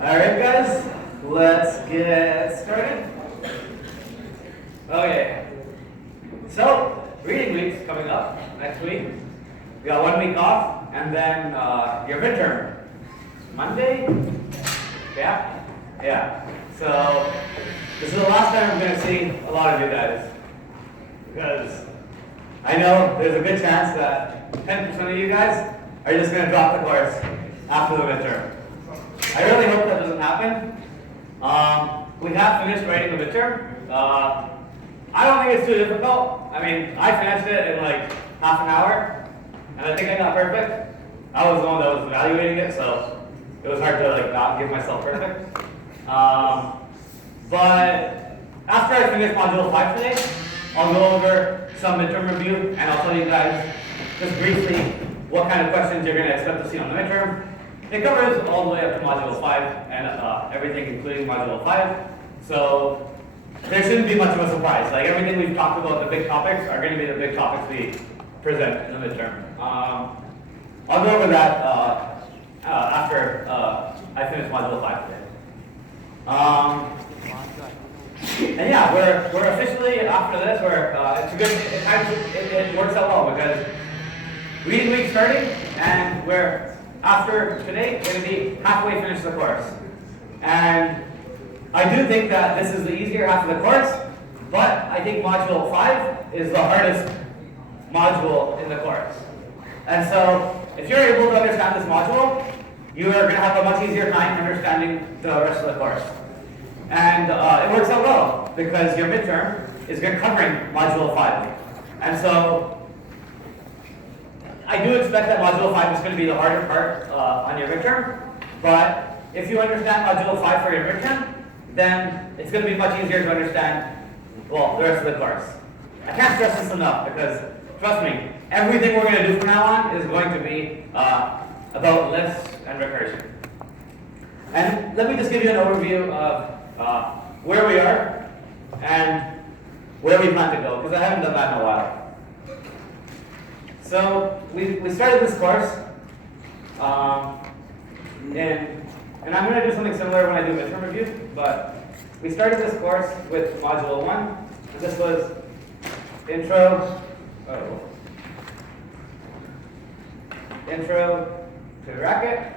Alright guys, let's get started. Okay, so reading week's coming up next week. We got 1 week off, and then your midterm. Monday? Yeah. So this is the last time I'm going to see a lot of you guys. Because I know there's a good chance that 10% of you guys are just going to drop the course after the midterm. I really hope that doesn't happen. We have finished writing the midterm. I don't think it's too difficult. I mean, I finished it in like half an hour, and I think I got perfect. I was the one that was evaluating it, so it was hard to like not give myself perfect. But after I finish module 5 today, I'll go over some midterm review, and I'll tell you guys just briefly what kind of questions you're going to expect to see on the midterm. It covers all the way up to module 5 and everything including module 5. So there shouldn't be much of a surprise. Like everything we've talked about, the big topics are going to be the big topics we present in the midterm. I'll go over that after I finish module 5 today. And yeah, we're officially after this. It's a good. It works out well because reading week's starting, and we're after today going to be halfway finished the course. And I do think that this is the easier half of the course, but I think module 5 is the hardest module in the course. And so if you're able to understand this module, you are going to have a much easier time understanding the rest of the course. And it works out well because your midterm is covering module 5. And so I do expect that module 5 is going to be the harder part on your midterm. But if you understand module 5 for your midterm, then it's going to be much easier to understand, well, the rest of the course. I can't stress this enough because, trust me, everything we're going to do from now on is going to be about lists and recursion. And let me just give you an overview of where we are and where we plan to go, because I haven't done that in a while. So we started this course, and I'm going to do something similar when I do midterm review, but we started this course with module 1, and this was intro to Racket,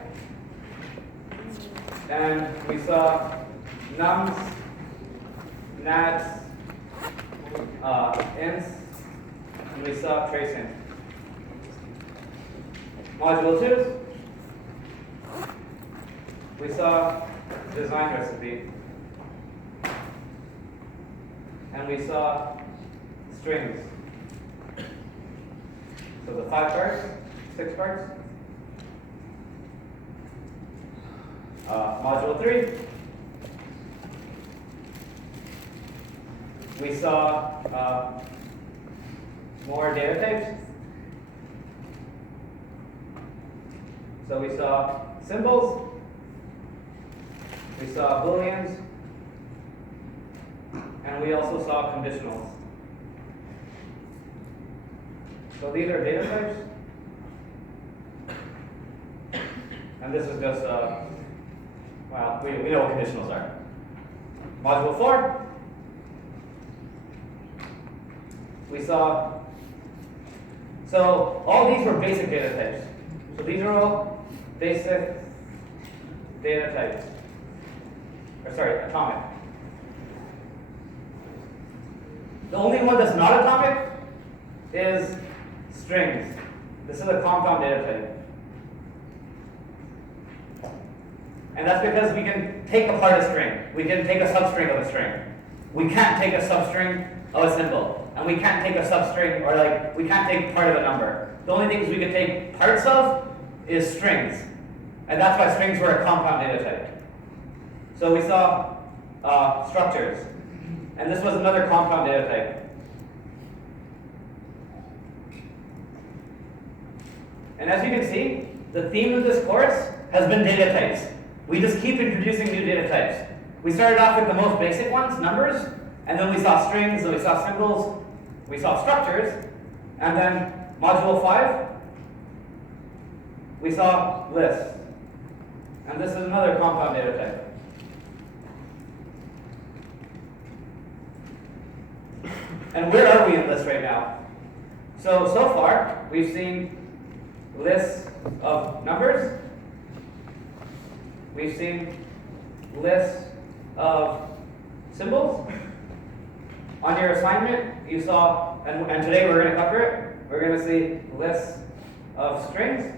and we saw nums, nats, ints, and we saw tracing. Module 2, we saw design recipe, and we saw strings. So the 5 parts, 6 parts. Module 3, we saw more data types. So we saw symbols, we saw booleans, and we also saw conditionals. So these are data types, and this is just, well, we know what conditionals are. Module 4, we saw, so all these were basic data types. So these are all basic data types, or sorry, atomic. The only one that's not atomic is strings. This is a compound data type. And that's because we can take apart a string. We can take a substring of a string. We can't take a substring of a symbol. And we can't take a substring, or like, we can't take part of a number. The only things we can take parts of is strings. And that's why strings were a compound data type. So we saw structures. And this was another compound data type. And as you can see, the theme of this course has been data types. We just keep introducing new data types. We started off with the most basic ones, numbers, and then we saw strings, and we saw symbols, we saw structures, and then module 5, we saw lists. and this is another compound data type. And where are we in this right now? So far, we've seen lists of numbers. We've seen lists of symbols. On your assignment, you saw, and today we're going to cover it, we're going to see lists of strings.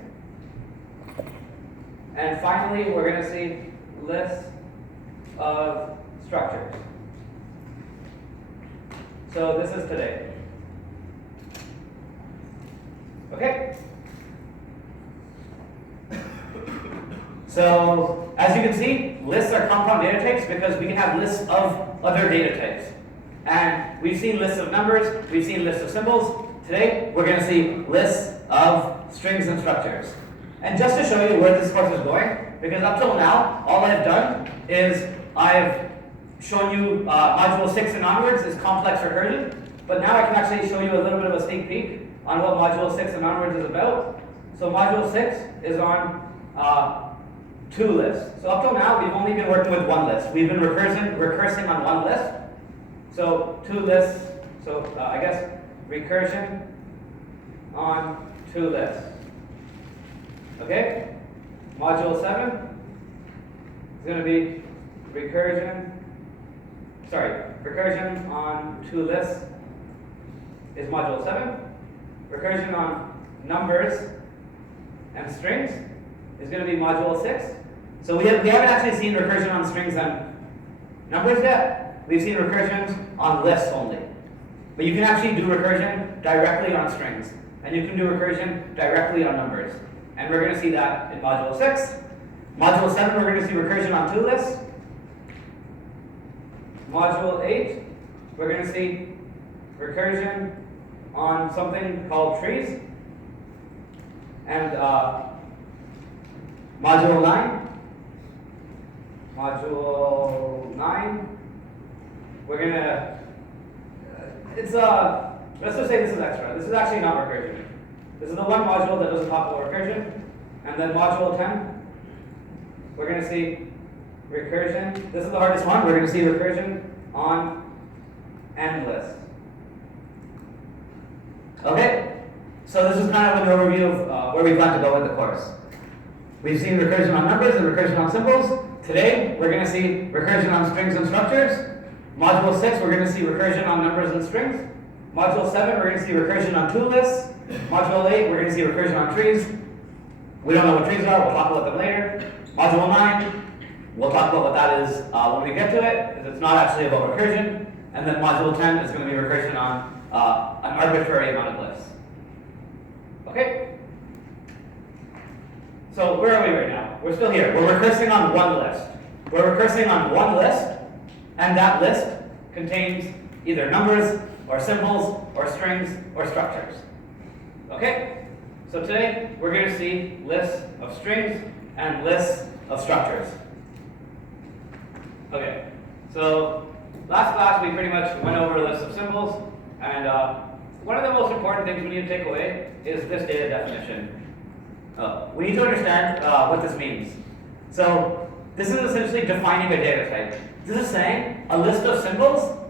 And finally, we're going to see lists of structures. So this is today. Okay? So as you can see, lists are compound data types because we can have lists of other data types. And we've seen lists of numbers, we've seen lists of symbols. Today, we're going to see lists of strings and structures. And just to show you where this course is going, because up till now, all I've done is I've shown you Module 6 and onwards is complex recursion. But now I can actually show you a little bit of a sneak peek on what Module 6 and onwards is about. So Module 6 is on 2 lists. So up till now, we've only been working with 1 list. We've been recursing on 1 list. So 2 lists, so I guess recursion on 2 lists. Okay? Module 7 is going to be recursion on 2 lists is Module 7. Recursion on numbers and strings is going to be Module 6. So we haven't actually seen recursion on strings and numbers yet. We've seen recursions on lists only. But you can actually do recursion directly on strings. And you can do recursion directly on numbers. And we're going to see that in Module 6. Module 7, we're going to see recursion on 2 lists. Module 8, we're going to see recursion on something called trees. And Module 9, we're going to, let's just say this is extra. This is actually not recursion. This is the one module that doesn't talk about recursion. And then Module 10, we're going to see recursion. This is the hardest one. We're going to see recursion on end lists. Okay? So this is kind of an overview of where we plan to go with the course. We've seen recursion on numbers and recursion on symbols. Today, we're going to see recursion on strings and structures. Module 6, we're going to see recursion on numbers and strings. Module 7, we're going to see recursion on 2 lists. Module 8, we're going to see recursion on trees. We don't know what trees are, we'll talk about them later. Module 9, we'll talk about what that is when we get to it, because it's not actually about recursion. And then Module 10 is going to be recursion on an arbitrary amount of lists. Okay? So where are we right now? We're still here. We're recursing on 1 list. We're recursing on 1 list, and that list contains either numbers, or symbols, or strings, or structures. Okay? So today, we're going to see lists of strings and lists of structures. Okay, so last class we pretty much went over a list of symbols, and one of the most important things we need to take away is this data definition. We need to understand what this means. So this is essentially defining a data type. This is saying a list of symbols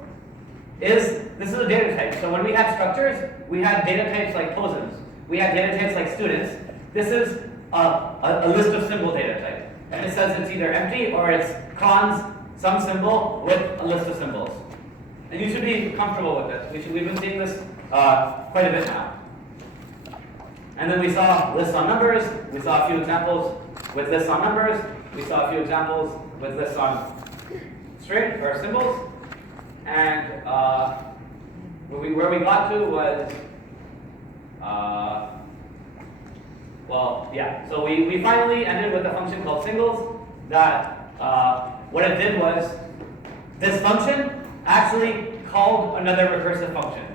this is a data type. So when we had structures, we had data types like posins. We had data types like students. This is a list of symbol data type. And it says it's either empty or it's cons some symbol with a list of symbols. And you should be comfortable with this. We've been seeing this quite a bit now. And then we saw lists on numbers. We saw a few examples with lists on numbers. We saw a few examples with lists on string or symbols. And where we got to was, so we finally ended with a function called singles that what it did was this function actually called another recursive function.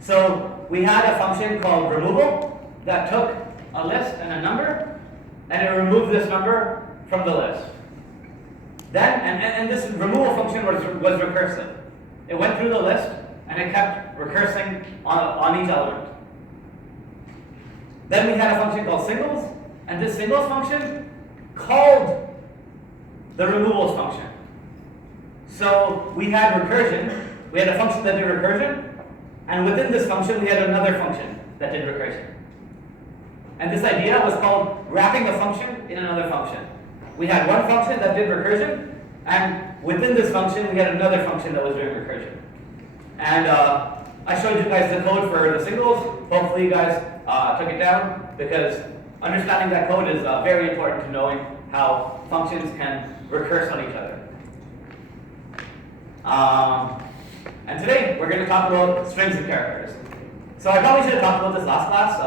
So we had a function called removal that took a list and a number, and it removed this number from the list. Then, and this removal function was recursive. It went through the list, and it kept recursing on each element. Then we had a function called singles, and this singles function called the removals function. So we had recursion, we had a function that did recursion, and within this function we had another function that did recursion. And this idea was called wrapping a function in another function. We had one function that did recursion, and within this function we had another function that was doing recursion. And I showed you guys the code for the singles. Hopefully you guys took it down, because understanding that code is very important to knowing how functions can recurse on each other. And today we're going to talk about strings and characters. So I probably should have talked about this last class.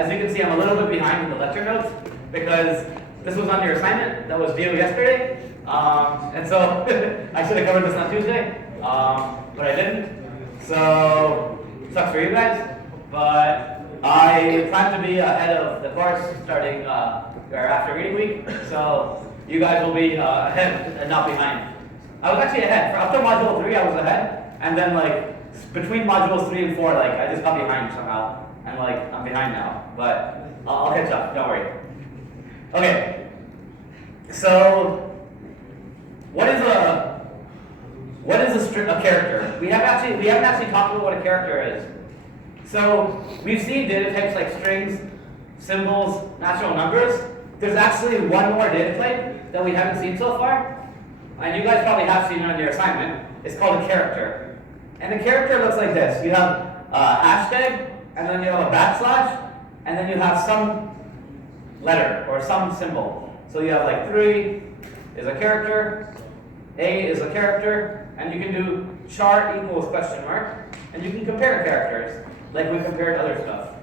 As you can see, I'm a little bit behind in the lecture notes because this was on your assignment that was due yesterday. And so I should have covered this on Tuesday, but I didn't. So sucks for you guys. But I plan to be ahead of the course starting or after reading week. So you guys will be ahead and not behind. I was actually ahead. For up to module 3, I was ahead, and then like between modules 3 and 4, like I just got behind somehow, and like I'm behind now. But I'll catch up. Don't worry. Okay. So what is a character? We haven't actually talked about what a character is. So we've seen data types like strings, symbols, natural numbers. There's actually one more data type that we haven't seen so far. And you guys probably have seen it on your assignment. It's called a character. And a character looks like this. You have a hashtag, and then you have a backslash, and then you have some letter or some symbol. So you have like 3 is a character, A is a character, and you can do char equals question mark, and you can compare characters like we compared other stuff.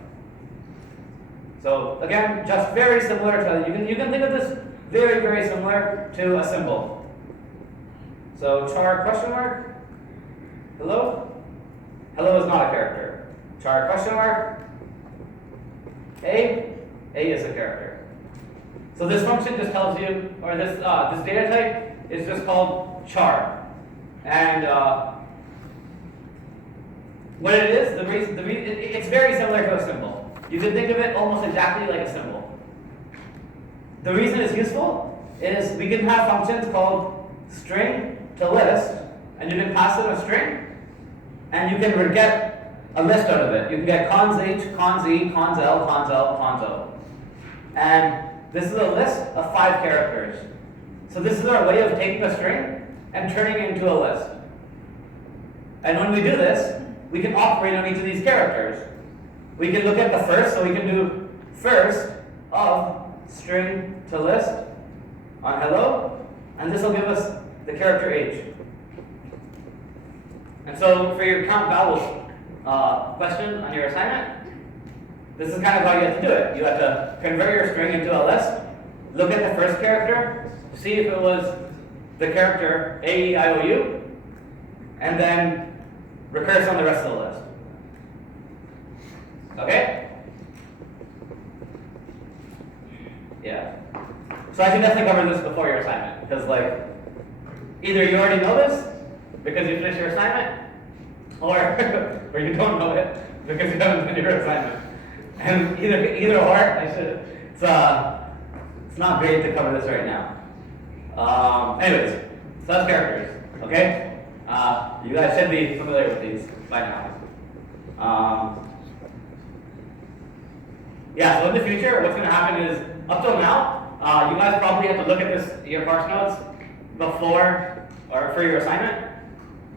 So again, just very similar to, you can think of this very, very similar to a symbol. So char question mark, hello? Hello is not a character. Char question mark, A is a character. So this function just tells you, or this data type is just called char. And what it is, it's very similar to a symbol. You can think of it almost exactly like a symbol. The reason it's useful is we can have functions called string to list, and you can pass in a string, and you can get a list out of it. You can get cons h, cons e, cons l, cons l, cons o. And this is a list of 5 characters. So this is our way of taking a string and turning it into a list. And when we do this, we can operate on each of these characters. We can look at the first, so we can do first of string to list on hello, and this will give us the character h. And so for your count vowels question on your assignment, this is kind of how you have to do it. You have to convert your string into a list, look at the first character, see if it was the character A, E, I, O, U, and then recurse on the rest of the list. Okay? Yeah. So I should definitely cover this before your assignment, because like, either you already know this because you finished your assignment, or or you don't know it because you haven't finished your assignment. And either or, it's not great to cover this right now. Anyways, so that's characters. Okay, you guys should be familiar with these by now. Yeah. So in the future, what's going to happen is, up till now, you guys probably have to look at your course notes before or for your assignment.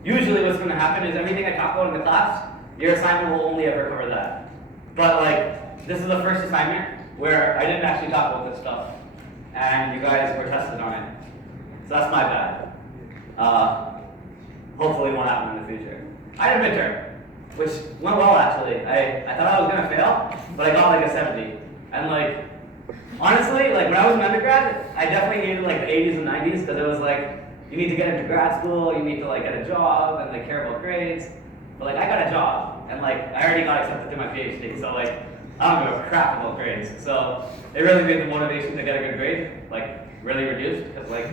Usually what's going to happen is everything I talk about in the class, your assignment will only ever cover that. But like, this is the first assignment where I didn't actually talk about this stuff, and you guys were tested on it. So that's my bad. Hopefully it won't happen in the future. I had a midterm, which went well actually. I thought I was going to fail, but I got like a 70. And like, honestly, like when I was an undergrad, I definitely needed like the 80s and 90s, because it was like, you need to get into grad school, you need to like get a job, and like care about grades. But like I got a job, and like I already got accepted to my PhD, so like I don't give a crap about grades. So it really made the motivation to get a good grade like really reduced, because like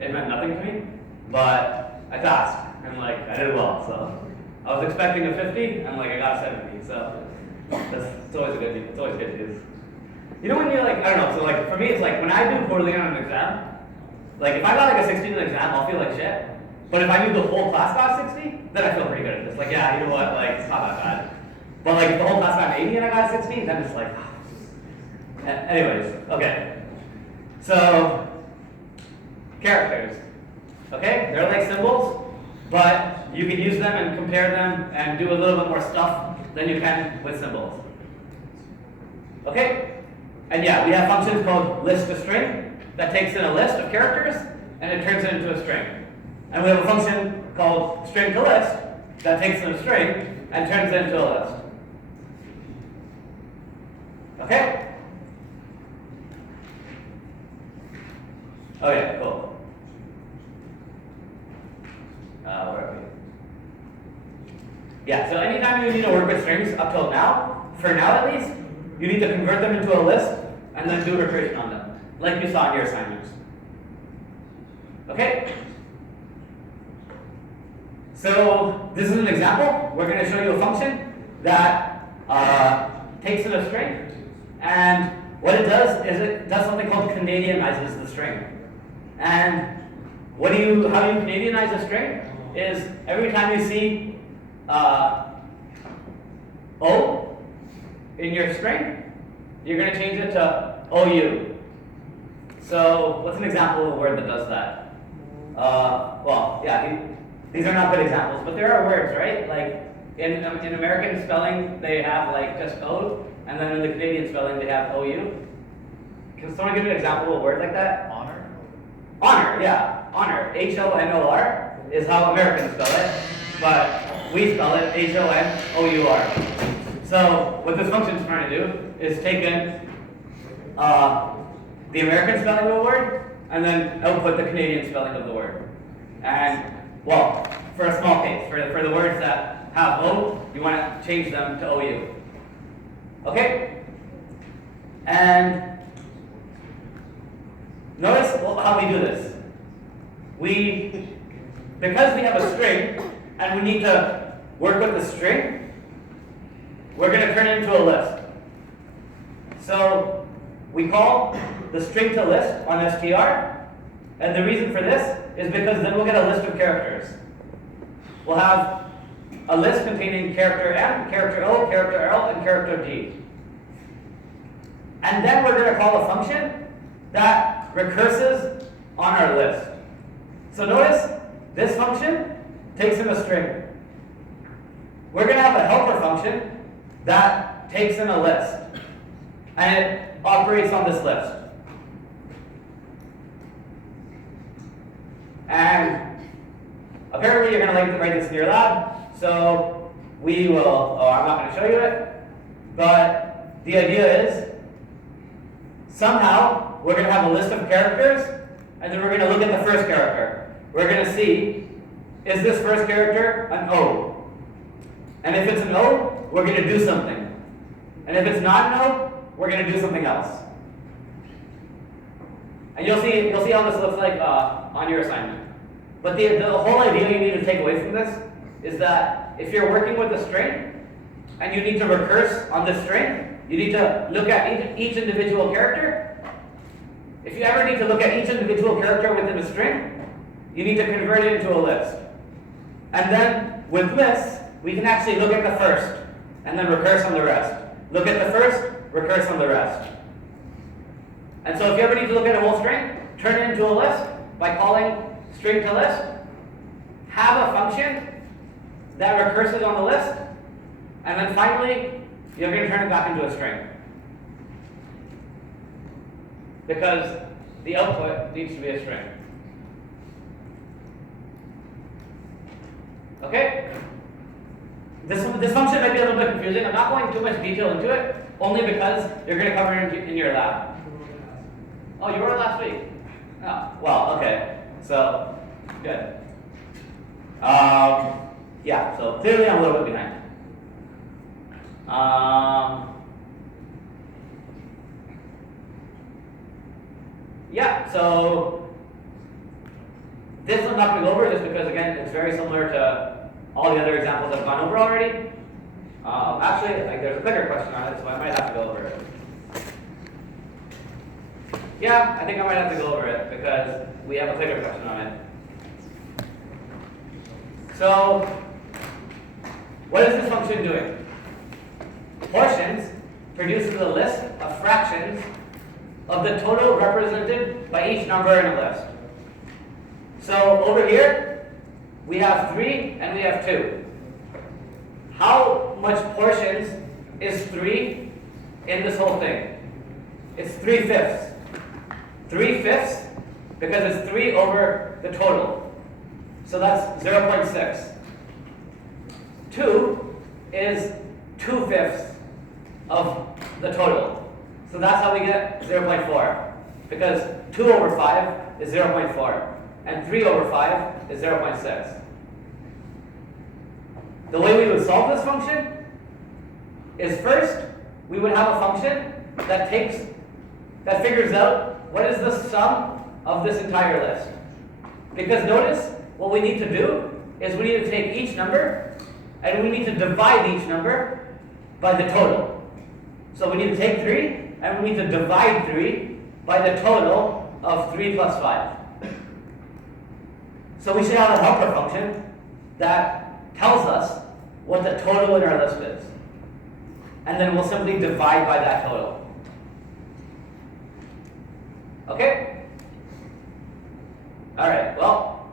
it meant nothing to me. But I passed, and like I did well. So I was expecting a 50, and like I got a 70. So it's always a good news. It's always good news. You know when you're like, I don't know. So like for me, it's like when I do poorly on an exam, Like if I got like a 60 in an exam, I'll feel like shit. But if I knew the whole class got 60, then I feel pretty good at this. Like, yeah, you know what, like it's not that bad. But like if the whole class got 80 and I got 60, then it's like, anyways, okay. So, characters, okay? They're like symbols, but you can use them and compare them and do a little bit more stuff than you can with symbols. Okay? And yeah, we have functions called list2string that takes in a list of characters and it turns it into a string. And we have a function called string2list that takes in a string and turns it into a list. Okay? Okay, cool. Where are we? Yeah, so anytime you need to work with strings up till now, for now at least, you need to convert them into a list and then do recursion on them, like you saw in your assignments. Okay? So this is an example. We're going to show you a function that takes in a string, and what it does is it does something called Canadianizes the string. And how you Canadianize a string is every time you see O in your string, you're going to change it to OU. So what's an example of a word that does that? Well, yeah, these are not good examples, but there are words, right? Like in American spelling, they have like just O, and then in the Canadian spelling, they have OU. Can someone give me an example of a word like that? Honor? Honor, yeah. Honor. H-O-N-O-R is how Americans spell it, but we spell it H-O-N-O-U-R. So what this function is trying to do is take in the American spelling of a word and then output the Canadian spelling of the word. And, well, for a small case, for the words that have O, you want to change them to OU. Okay? And notice how we do this. Because we have a string and we need to work with the string, we're going to turn it into a list. So we call the string to list on str, and the reason for this is because then we'll get a list of characters. We'll have a list containing character M, character O, character L, and character G. And then we're going to call a function that recurses on our list. So notice, this function takes in a string. We're going to have a helper function that takes in a list, and it operates on this list. And apparently you're going to like to write this in your lab, so we will, I'm not going to show you it, but the idea is somehow we're going to have a list of characters, and then we're going to look at the first character. We're going to see, is this first character an O? And if it's an O, we're going to do something. And if it's not an O, we're going to do something else. And you'll see how this looks like on your assignment. But the whole idea you need to take away from this is that if you're working with a string and you need to recurse on this string, you need to look at each individual character. If you ever need to look at each individual character within a string, you need to convert it into a list. And then with lists, we can actually look at the first and then recurse on the rest. Look at the first, recurse on the rest. And so if you ever need to look at a whole string, turn it into a list by calling string to list. Have a function that recurses on the list, and then finally, you're going to turn it back into a string. Because the output needs to be a string. Okay? This function might be a little bit confusing. I'm not going too much detail into it, only because you're going to cover it in your lab. Oh, you were last week? Oh, well, okay. So, good. Yeah, so clearly I'm a little bit behind. Yeah, so this I'm not going to go over just because, again, it's very similar to all the other examples I've gone over already. Actually, there's a clicker question on it, so I might have to go over it. Yeah, I think I might have to go over it because we have a clicker question on it. So, what is this function doing? Portions produces a list of fractions of the total represented by each number in a list. So over here, we have 3 and we have 2. How much portions is 3 in this whole thing? It's 3/5. 3/5 because it's 3 over the total. So that's 0.6. 2 is 2/5 of the total. So that's how we get 0.4. Because 2 over 5 is 0.4. And 3 over 5 is 0.6. The way we would solve this function is first, we would have a function that figures out what is the sum of this entire list. Because notice, what we need to do is we need to take each number and we need to divide each number by the total. So we need to take 3 and we need to divide 3 by the total of 3 plus 5. So we should have a helper function that tells us what the total in our list is. And then we'll simply divide by that total. Okay? Alright, well,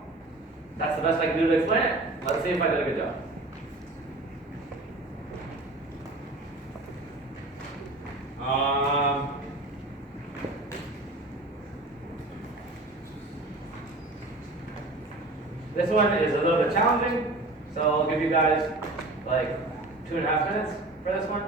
that's the best I can do to explain it. Let's see if I did a good job. This one is a little bit challenging, so I'll give you guys like 2.5 minutes for this one.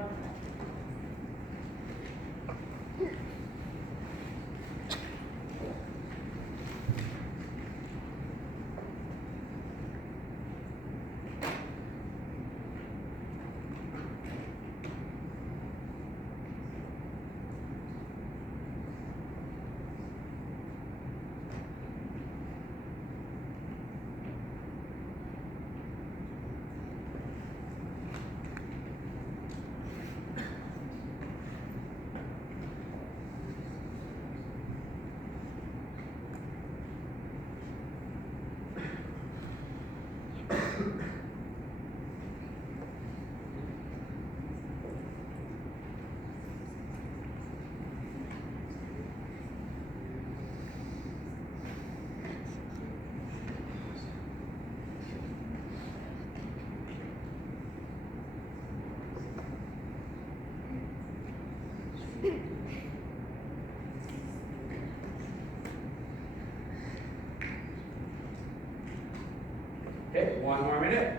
Okay, 1 more minute.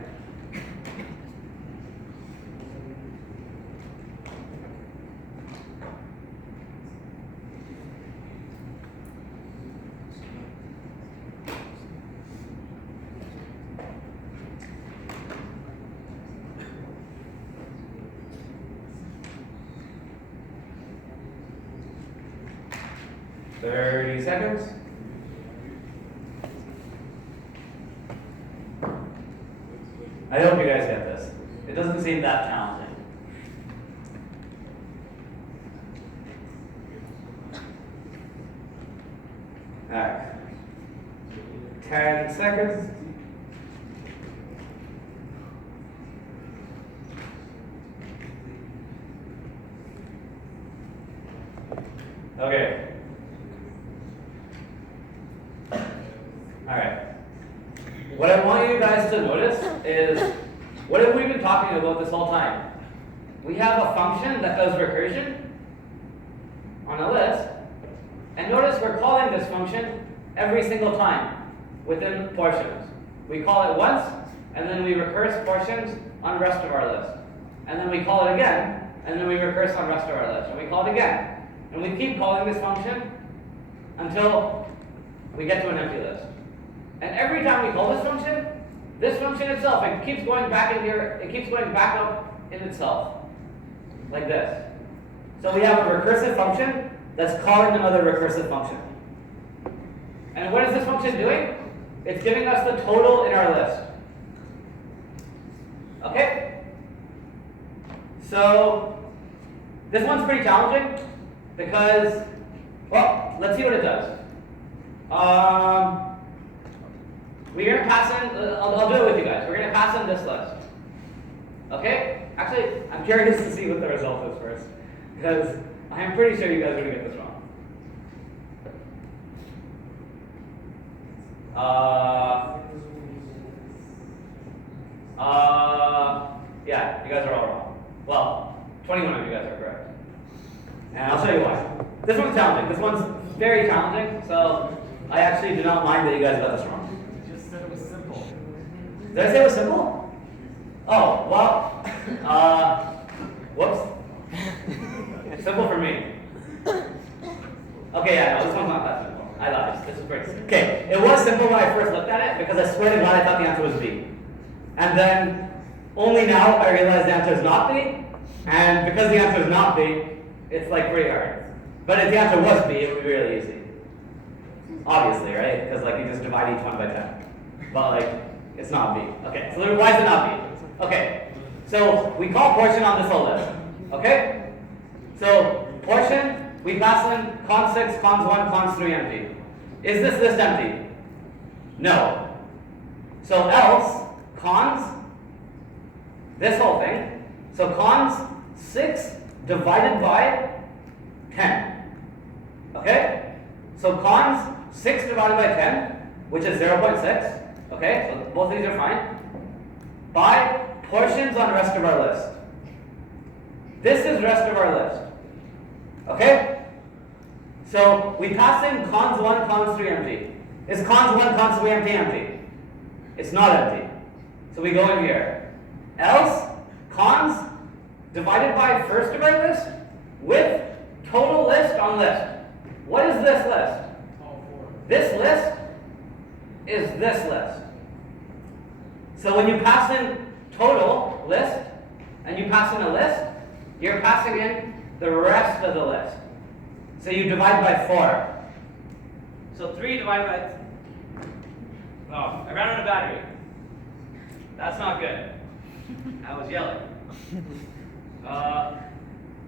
Thirty seconds. I hope you guys get this. It doesn't seem that challenging. Alright. 10 seconds. Okay. Alright. What I want you guys to notice is, what have we been talking about this whole time? We have a function that does recursion on a list, and notice we're calling this function every single time within portions. We call it once, and then we recurse portions on the rest of our list. And then we call it again, and then we recurse on the rest of our list. And we call it again. And we keep calling this function until we get to an empty list. And every time we call this function itself, it keeps going back in here, it keeps going back up in itself. Like this. So we have a recursive function that's calling another recursive function. And what is this function doing? It's giving us the total in our list. Okay? So this one's pretty challenging because Well, let's see what it does. We're going to pass in, I'll do it with you guys. We're going to pass in this list. Okay? Actually, I'm curious to see what the result is first, because I am pretty sure you guys are going to get this wrong. Yeah, you guys are all wrong. Well, 21 of you guys are correct. And I'll show you why. This one's challenging. This one's very challenging, so I actually do not mind that you guys got this wrong. You just said it was simple. Did I say it was simple? Oh, well, whoops. Simple for me. Okay, yeah, no, this one's not that simple. I lied. This is pretty simple. Okay, it was simple when I first looked at it, because I swear to God I thought the answer was B. And then, only now I realize the answer is not B, and because the answer is not B, it's like pretty hard. But if the answer was B, it would be really easy. Obviously, right? Because like you just divide each one by 10. But like, it's not B. Okay, so why is it not B? Okay, so we call portion on this whole list. Okay? So, portion, we pass in cons 6, cons 1, cons 3 empty. Is this list empty? No. So else, cons, this whole thing, so cons 6 divided by 10. Okay? So cons 6 divided by 10, which is 0.6. Okay, so both of these are fine. By portions on rest of our list. This is rest of our list. Okay? So we pass in cons 1, cons 3 empty. Is cons 1, cons 3 empty? It's not empty. So we go in here. Else, cons divided by first of our list with total list on list. What is this list? This list is this list. So when you pass in total list and you pass in a list, you're passing in the rest of the list. So you divide by 4. So 3 divided by... Oh, I ran out of battery. That's not good. I was yelling.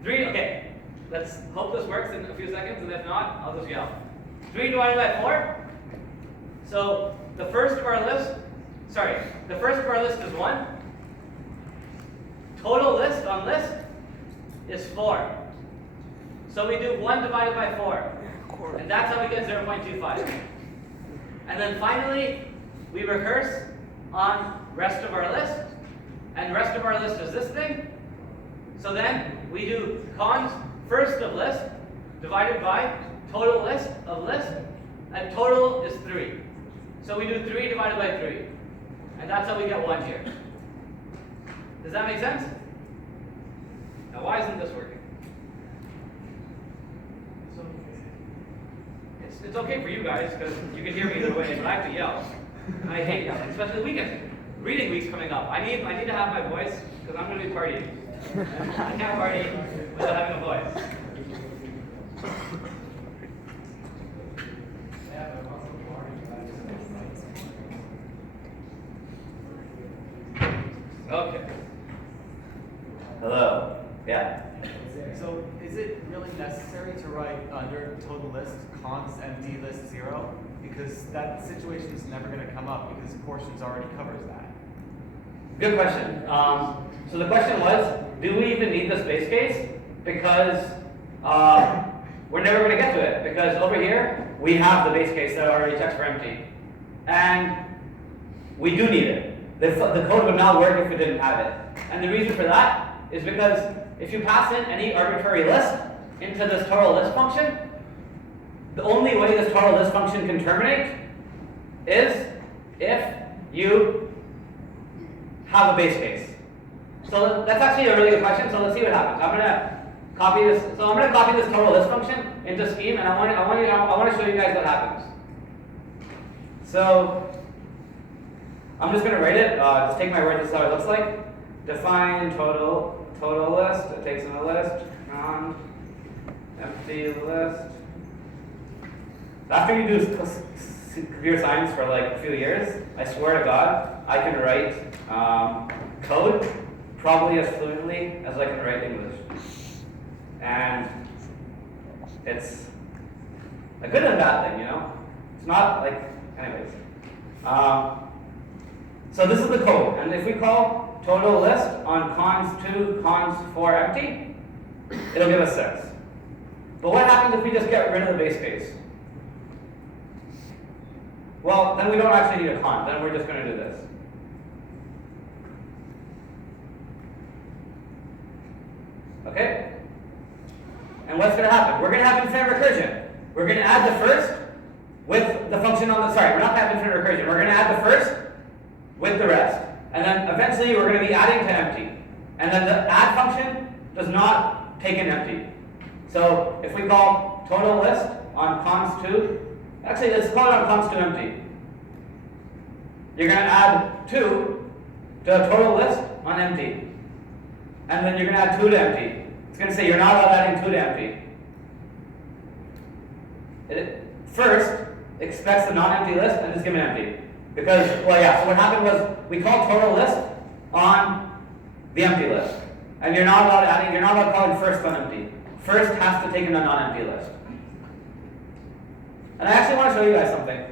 3, okay. Let's hope this works in a few seconds, and if not, I'll just yell. 3 divided by 4. So the first of our list is 1. Total list on list is 4. So we do 1 divided by 4. And that's how we get 0.25. And then finally, we recurse on rest of our list. And rest of our list is this thing. So then we do cons first of list divided by total list of list. And total is 3. So we do 3 divided by 3. And that's how we get 1 here. Does that make sense? Now why isn't this working? It's okay for you guys, because you can hear me either way, but I have to yell. And I hate yelling, especially weekends. Reading week's coming up. I need to have my voice, because I'm going to be partying. I can't party without having a voice. Okay. Hello. Yeah. So is it really necessary to write under total list cons empty list 0? Because that situation is never going to come up because portions already covers that. Good question. So the question was, do we even need this base case? Because we're never going to get to it. Because over here, we have the base case that already checks for empty. And we do need it. The code would not work if we didn't have it. And the reason for that is because if you pass in any arbitrary list into this total list function, the only way this total list function can terminate is if you have a base case. So that's actually a really good question. So let's see what happens. I'm gonna copy this. So I'm gonna copy this total list function into Scheme, and I want to show you guys what happens. So I'm just gonna write it. Just take my word. This is how it looks like. Define total list. It takes in a list. Empty list. After you do computer science for like a few years, I swear to God, I can write code probably as fluently as I can write English. And it's a good and a bad thing, you know? It's not like, anyways. So this is the code, and if we call total list on cons2, cons4 empty, it'll give us 6. But what happens if we just get rid of the base case? Well, then we don't actually need a con, then we're just going to do this. Okay? And what's going to happen? We're going to have infinite recursion. We're going to add the first with the function on the, sorry, we're not going to have infinite recursion. We're going to add the first with the rest. And then eventually we're going to be adding to empty. And then the add function does not take an empty. So if we call total list on cons2, actually let's call it on cons2 empty. You're going to add 2 to a total list on empty. And then you're going to add 2 to empty. It's going to say you're not allowed adding 2 to empty. It first expects the non-empty list and is given empty. Because, well, yeah, so what happened was we called total list on the empty list. And you're not allowed adding, you're not allowed calling first on empty. First has to take in a non-empty list. And I actually want to show you guys something.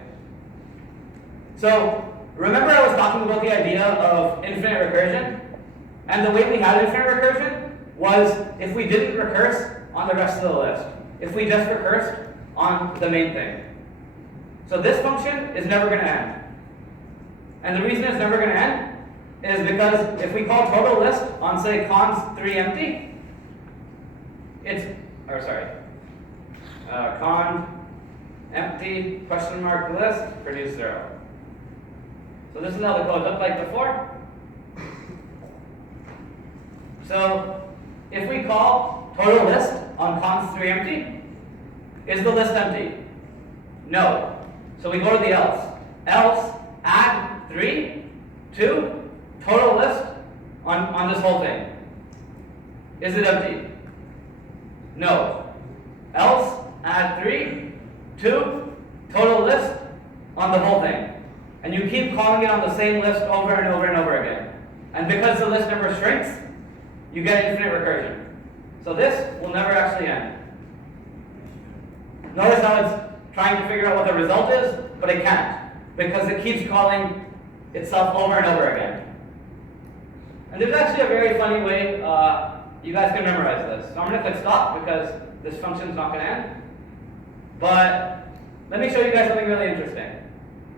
So, remember I was talking about the idea of infinite recursion? And the way we had infinite recursion was if we didn't recurse on the rest of the list. If we just recursed on the main thing. So this function is never going to end. And the reason it's never going to end is because if we call total list on, say, cons3 empty, it's, or sorry, con empty question mark list produce 0. So this is how the code looked like before. So if we call total list on cons3 empty, is the list empty? No. So we go to the else. Else add 3 to total list on this whole thing. Is it empty? No. Else add 3 to total list on the whole thing. And you keep calling it on the same list over and over and over again. And because the list never shrinks, you get infinite recursion. So this will never actually end. Notice how it's trying to figure out what the result is, but it can't. Because it keeps calling itself over and over again. And there's actually a very funny way you guys can memorize this. So I'm going to click stop because this function is not going to end. But let me show you guys something really interesting.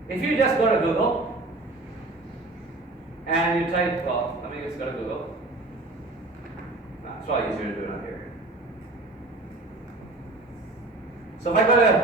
If you just go to Google and you type, well, let me just go to Google. It's probably easier to do it on here. So if I go to